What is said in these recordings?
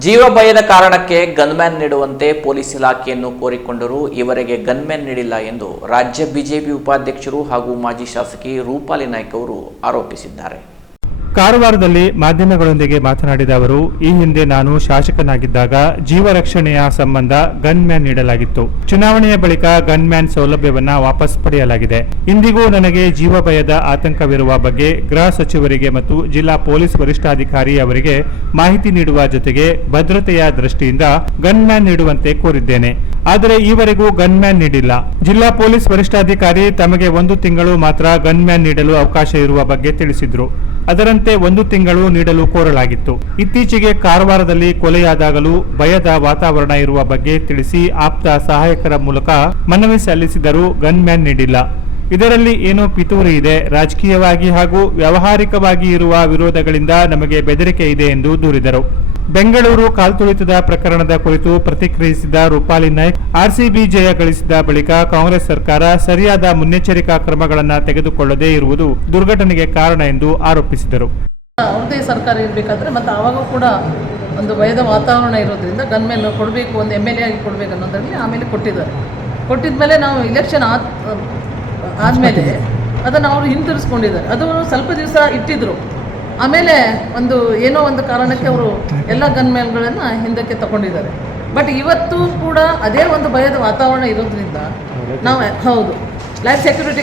ಜೀವ ಭಯದ ಕಾರಣಕ್ಕೆ ಗನ್ಮ್ಯಾನ್ ನೀಡುವಂತೆ ಪೊಲೀಸ್ ಇಲಾಖೆಯನ್ನು ಕೋರಿಕೊಂಡರೂ ಇವರಿಗೆ ಗನ್ಮ್ಯಾನ್ ನೀಡಿಲ್ಲ ಎಂದು ರಾಜ್ಯ ಬಿಜೆಪಿ ಉಪಾಧ್ಯಕ್ಷರು ಹಾಗೂ ಮಾಜಿ ಶಾಸಕಿ ರೂಪಾಲಿ ನಾಯ್ಕ ಅವರು ಆರೋಪಿಸಿದ್ದಾರೆ. ಕಾರವಾರದಲ್ಲಿ ಮಾಧ್ಯಮಗಳೊಂದಿಗೆ ಮಾತನಾಡಿದ ಅವರು, ಈ ಹಿಂದೆ ನಾನು ಶಾಸಕನಾಗಿದ್ದಾಗ ಜೀವ ರಕ್ಷಣೆಯ ಸಂಬಂಧ ಗನ್ ಮ್ಯಾನ್ ನೀಡಲಾಗಿತ್ತು. ಚುನಾವಣೆಯ ಬಳಿಕ ಗನ್ ಮ್ಯಾನ್ ಸೌಲಭ್ಯವನ್ನ ವಾಪಸ್ ಪಡೆಯಲಾಗಿದೆ. ಇಂದಿಗೂ ನನಗೆ ಜೀವ ಭಯದ ಆತಂಕವಿರುವ ಬಗ್ಗೆ ಗೃಹ ಸಚಿವರಿಗೆ ಮತ್ತು ಜಿಲ್ಲಾ ಪೊಲೀಸ್ ವರಿಷ್ಠಾಧಿಕಾರಿ ಅವರಿಗೆ ಮಾಹಿತಿ ನೀಡುವ ಜೊತೆಗೆ ಭದ್ರತೆಯ ದೃಷ್ಟಿಯಿಂದ ಗನ್ ಮ್ಯಾನ್ ನೀಡುವಂತೆ ಕೋರಿದ್ದೇನೆ. ಆದರೆ ಈವರೆಗೂ ಗನ್ ಮ್ಯಾನ್ ನೀಡಿಲ್ಲ. ಜಿಲ್ಲಾ ಪೊಲೀಸ್ ವರಿಷ್ಠಾಧಿಕಾರಿ ತಮಗೆ ಒಂದು ತಿಂಗಳು ಮಾತ್ರ ಗನ್ ಮ್ಯಾನ್ ನೀಡಲು ಅವಕಾಶ ಇರುವ ಬಗ್ಗೆ ತಿಳಿಸಿದ್ರು. ಅದರಂತೆ ಒಂದು ತಿಂಗಳು ನೀಡಲು ಕೋರಲಾಗಿತ್ತು. ಇತ್ತೀಚೆಗೆ ಕಾರವಾರದಲ್ಲಿ ಕೊಲೆಯಾದಾಗಲೂ ಭಯದ ವಾತಾವರಣ ಇರುವ ಬಗ್ಗೆ ತಿಳಿಸಿ ಆಪ್ತ ಸಹಾಯಕರ ಮೂಲಕ ಮನವಿ ಸಲ್ಲಿಸಿದರೂ ಗನ್ ಮ್ಯಾನ್ ನೀಡಿಲ್ಲ. ಇದರಲ್ಲಿ ಏನೋ ಪಿತೂರಿ ಇದೆ. ರಾಜಕೀಯವಾಗಿ ಹಾಗೂ ವ್ಯಾವಹಾರಿಕವಾಗಿ ಇರುವ ವಿರೋಧಗಳಿಂದ ನಮಗೆ ಬೆದರಿಕೆ ಇದೆ ಎಂದು ದೂರಿದರು. ಬೆಂಗಳೂರು ಕಾಲ್ತುಳಿತದ ಪ್ರಕರಣದ ಕುರಿತು ಪ್ರತಿಕ್ರಿಯಿಸಿದ ರೂಪಾಲಿ ನಾಯ್ಕ್, ಆರ್ಸಿಬಿ ಜಯ ಗಳಿಸಿದ ಬಳಿಕ ಕಾಂಗ್ರೆಸ್ ಸರ್ಕಾರ ಸರಿಯಾದ ಮುನ್ನೆಚ್ಚರಿಕಾ ಕ್ರಮಗಳನ್ನು ತೆಗೆದುಕೊಳ್ಳದೇ ಇರುವುದು ದುರ್ಘಟನೆಗೆ ಕಾರಣ ಎಂದು ಆರೋಪಿಸಿದರು. ಅವ್ರದ್ದೇ ಸರ್ಕಾರ ಇರಬೇಕಾದ್ರೆ ಮತ್ತೆ ಆವಾಗ ಕೂಡ ಒಂದು ಭಯದ ವಾತಾವರಣ ಇರೋದ್ರಿಂದ ಗನ್ಮೇನ್ ಕೊಡಬೇಕು, ಒಂದು ಎಂ ಎಲ್ ಎ ಆಗಿ ಕೊಡಬೇಕು ಅನ್ನೋದರಲ್ಲಿ ಆಮೇಲೆ ಕೊಟ್ಟಿದ್ದಾರೆ. ಕೊಟ್ಟಿದ್ಮೇಲೆ ನಾವು ಇಲೆಕ್ಷನ್ ಆದ ಆದಮೇಲೆ ಅದನ್ನು ಅವರು ಹಿಂತಿರಿಸ್ಕೊಂಡಿದ್ದಾರೆ. ಅದು ಸ್ವಲ್ಪ ದಿವಸ ಇಟ್ಟಿದ್ರು. ಆಮೇಲೆ ಒಂದು ಏನೋ ಒಂದು ಕಾರಣಕ್ಕೆ ಅವರು ಎಲ್ಲ ಗನ್ಮೇನ್ಗಳನ್ನು ಹಿಂದಕ್ಕೆ ತಗೊಂಡಿದ್ದಾರೆ. ಬಟ್ ಇವತ್ತು ಕೂಡ ಅದೇ ಒಂದು ಭಯದ ವಾತಾವರಣ ಇರೋದ್ರಿಂದ ನಾವು ಹೌದು. ಲೈಫ್ ಸೆಕ್ಯೂರಿಟಿ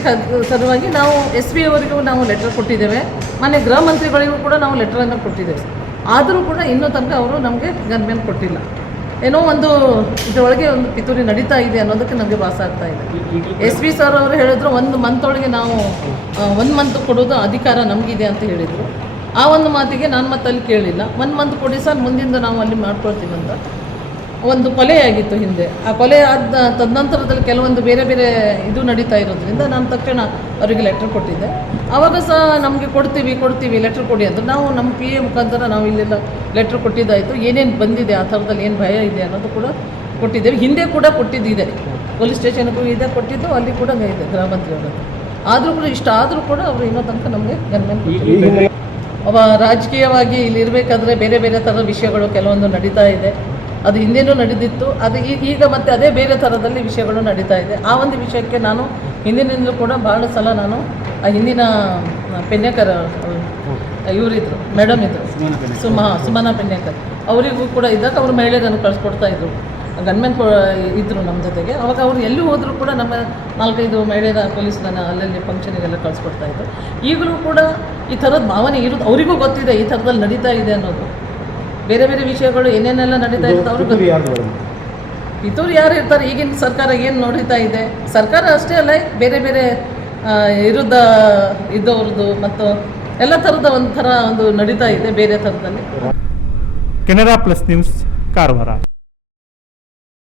ಸಲುವಾಗಿ ನಾವು ಎಸ್ ಪಿ ಅವರಿಗೂ ನಾವು ಲೆಟರ್ ಕೊಟ್ಟಿದ್ದೇವೆ. ಮನೆ ಗೃಹ ಮಂತ್ರಿಗಳಿಗೂ ಕೂಡ ನಾವು ಲೆಟರನ್ನು ಕೊಟ್ಟಿದ್ದೇವೆ. ಆದರೂ ಕೂಡ ಇನ್ನೂ ತನಕ ಅವರು ನಮಗೆ ಗನ್ಮೇನ್ ಕೊಟ್ಟಿಲ್ಲ. ಏನೋ ಒಂದು ಇದರೊಳಗೆ ಒಂದು ಪಿತೂರಿ ನಡೀತಾ ಇದೆ ಅನ್ನೋದಕ್ಕೆ ನಮಗೆ ಭಾಸ ಆಗ್ತಾ ಇದೆ. ಎಸ್ ಪಿ ಸರ್ ಅವರು ಹೇಳಿದ್ರು, ಒಂದು ಮಂತ್ ಒಳಗೆ ನಾವು ಒಂದು ಮಂತ್ ಕೊಡೋದು ಅಧಿಕಾರ ನಮಗಿದೆ ಅಂತ ಹೇಳಿದರು. ಆ ಒಂದು ಮಾತಿಗೆ ನಾನು ಮತ್ತೆ ಅಲ್ಲಿ ಕೇಳಿಲ್ಲ. ಒಂದು ಮಂತ್ ಕೊಡಿ ಸರ್, ಮುಂದಿಂದ ನಾವು ಅಲ್ಲಿ ಮಾಡ್ಕೊಳ್ತೀವಿ ಅಂತ. ಒಂದು ಕೊಲೆಯಾಗಿತ್ತು ಹಿಂದೆ. ಆ ಕೊಲೆ ಆದ ತದನಂತರದಲ್ಲಿ ಕೆಲವೊಂದು ಬೇರೆ ಬೇರೆ ಇದು ನಡೀತಾ ಇರೋದ್ರಿಂದ ನಾನು ತಕ್ಷಣ ಅವರಿಗೆ ಲೆಟ್ರ್ ಕೊಟ್ಟಿದ್ದೆ. ಆವಾಗ ಸಹ ನಮಗೆ ಕೊಡ್ತೀವಿ ಕೊಡ್ತೀವಿ ಲೆಟ್ರ್ ಕೊಡಿ ಅಂತ. ನಾವು ನಮ್ಮ ಪಿ ಎ ಮುಖಾಂತರ ನಾವು ಇಲ್ಲೆಲ್ಲ ಲೆಟ್ರ್ ಕೊಟ್ಟಿದ್ದಾಯಿತು. ಏನೇನು ಬಂದಿದೆ, ಆ ಥರದಲ್ಲಿ ಏನು ಭಯ ಇದೆ ಅನ್ನೋದು ಕೂಡ ಕೊಟ್ಟಿದ್ದೇವೆ. ಹಿಂದೆ ಕೂಡ ಕೊಟ್ಟಿದ್ದಿದೆ. ಪೊಲೀಸ್ ಸ್ಟೇಷನ್ಗೂ ಇದೆ ಕೊಟ್ಟಿದ್ದು, ಅಲ್ಲಿ ಕೂಡ ಇದೆ ಗ್ರಾಮ ಮಂತ್ರಿ ಅವರದ್ದು ಆದರೂ ಕೂಡ ಇಷ್ಟ, ಆದರೂ ಕೂಡ ಅವರು ಇನ್ನೂ ತನಕ ನಮಗೆ ಗನ್ಮೆನ್ ಅವ ರಾಜಕೀಯವಾಗಿ ಇಲ್ಲಿ ಇರಬೇಕಾದ್ರೆ ಬೇರೆ ಬೇರೆ ಥರದ ವಿಷಯಗಳು ಕೆಲವೊಂದು ನಡೀತಾ ಇದೆ. ಅದು ಹಿಂದೆನೂ ನಡೆದಿತ್ತು. ಅದು ಈಗ ಮತ್ತೆ ಅದೇ ಬೇರೆ ಥರದಲ್ಲಿ ವಿಷಯಗಳು ನಡೀತಾ ಇದೆ. ಆ ಒಂದು ವಿಷಯಕ್ಕೆ ನಾನು ಹಿಂದಿನಿಂದಲೂ ಕೂಡ ಭಾಳ ಸಲ ನಾನು ಆ ಹಿಂದಿನ ಪೆನ್ಯಕರ ಇವರಿದ್ರು ಮೇಡಮ್ ಇದ್ರು. ಸುಮಾ ಸುಮನ ಪೆನ್ಯಕರ್ ಅವರಿಗೂ ಕೂಡ ಇದ್ದಾಗ ಅವರು ಮಹಿಳೆಯರನ್ನು ಕಳಿಸ್ಕೊಡ್ತಾ ಇದ್ರು. ಗನ್ಮೆನ್ ಇದ್ದರು ನಮ್ಮ ಜೊತೆಗೆ. ಅವಾಗ ಅವರು ಎಲ್ಲೂ ಹೋದರೂ ಕೂಡ ನಮ್ಮ ನಾಲ್ಕೈದು ಮಹಿಳೆಯರ ಪೊಲೀಸ್ನ ಅಲ್ಲಲ್ಲಿ ಫಂಕ್ಷನಿಗೆಲ್ಲ ಕಳಿಸ್ಕೊಡ್ತಾ ಇದ್ರು. ಈಗಲೂ ಕೂಡ ಈ ಥರದ ಭಾವನೆ ಇರೋದು ಅವರಿಗೂ ಗೊತ್ತಿದೆ ಈ ಥರದಲ್ಲಿ ನಡೀತಾ ಇದೆ ಅನ್ನೋದು. ಬೇರೆ ಬೇರೆ ವಿಷಯಗಳು ಏನೇನೆಲ್ಲ ನಡೀತಾ ಇರುತ್ತೆ ಅವರು ಪಿತೂರು ಯಾರು ಇರ್ತಾರೆ? ಈಗಿನ ಸರ್ಕಾರ ಏನು ನೋಡಿತಾ ಇದೆ? ಸರ್ಕಾರ ಅಷ್ಟೇ ಅಲ್ಲ ಬೇರೆ ಬೇರೆ ಇರುದ ಇದ್ದವ್ರದ್ದು ಮತ್ತು ಎಲ್ಲ ಥರದ ಒಂಥರ ಒಂದು ನಡೀತಾ ಇದೆ ಬೇರೆ ಥರದಲ್ಲಿ. Canara plus news Karwar.